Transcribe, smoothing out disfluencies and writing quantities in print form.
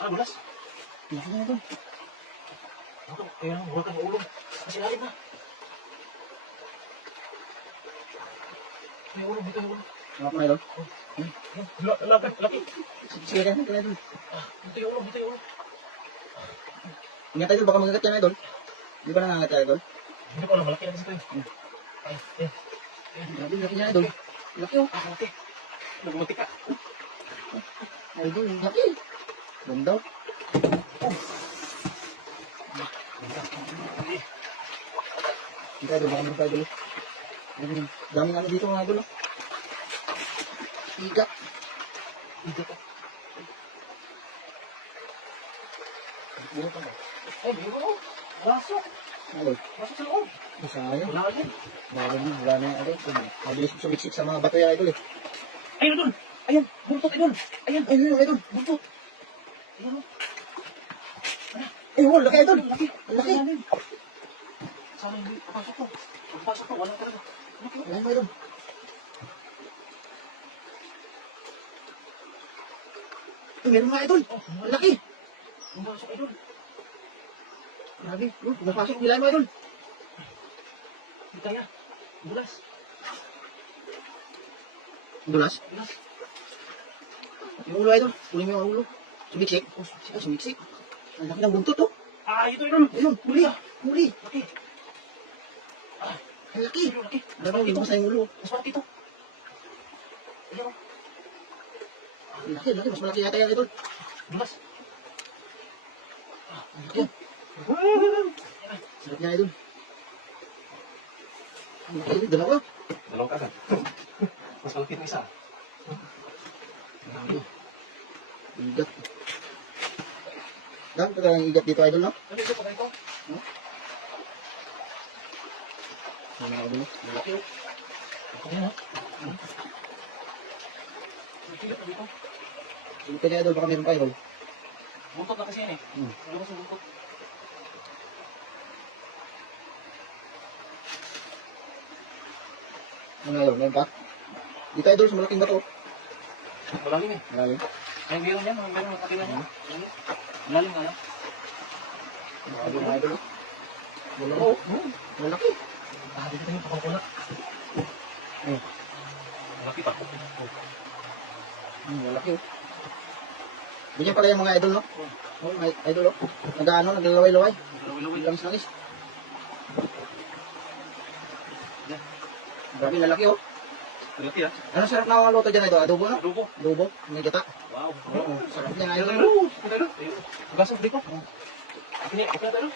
Ah, bulas. Laki na idol. Ako, kaya huwag kang ulong. Kasi lalim na. May ulong dito, yung ulong. Laki na idol. Laki. Sige ka na idol. Ah, dito yung ulong, dito yung ulong. Ingat idol, baka magagat yan idol. Di ba nangangat yan idol? Hindi ko alam, malaki na kasi ito eh. Ay, eh. Grabe, laki niya idol. Laki oh. Ah, malaki. Nagmunti ka. Idol, laki. Ganda oh. Hindi idol, baka magagat idol. Ayun, daming ano dito mga idol oh. Iga. Dito ka. Buro pa ba? Ay, biro ko. Pasok. Idol. Pasok sa loob. Masayang. Wala ka dyan. Wala na yung idol. Mabilis sumiksik sa mga bato yan idol eh. Ayun, doon. Ayan, buntot, idol. Ayan, Ayun yung idol. buntot. Ayan, oh. Ayun, laki idol. Laki. Laki. Sana hindi papasok to. Papasok to, wala talaga. Laki, oh. Ayan pa idol. Meron nga idol. Laki. Pumasok, idol. Grabe. Napasok nila mo idol. Hindi kaya. Bulas. Dulas. Bulas. Yung ulo idol. Kunin mo yung ulo. Sumiksik. Ay, sumiksik. Ang laki ng buntot oh. Ah, ito, idol. Ayun, huli. Huli. Laki. Ah, Ang laki. idol, laki. Dapat hindi mo sa yung ulo. Mas malaki ito. Ayan, oh. Ang laki, laki. Mas malaki yata yan idol. Bulas. Ang laki. Sarap niya idol. Ang laki idol. Dalawa. Dalawang kagad. Mas malaki ng isa. Igat. Dami pa tayong igat dito idol no? Ano ito, pagay ko? Ang mga idol. Malaki, oh. Ayan, oh. Magkilit na dito. Sige niya idol. Baka meron pa idol. Buntot na kasi yan eh. Hmm. Lumabas yung buntot. Ano idol? Meron pa? Dito idol sa malaking bato. Malalim eh. Malalim. Ay, meron yan. Meron nakakila niya. Malalim nga lang. Grabe mga idol. Dalawa. Oo. Malaki. Ah, dito tayo pakukula. Malaki pa. Malaki. Ganyan pala yung mga idol, no? Oh, mga idol, oh. Nag-ano, naglalaway-laway. Laway-laway. Langis-langis. Grabe, lalaki, oh. Malaki ah. Ano sarap na mga luto dyan, idol? Adobo, no? Adobo. Adobo, may gata. Wow. Oo, sarap niya, idol. Idol. Idol. Gasong dito. Okay na tayo.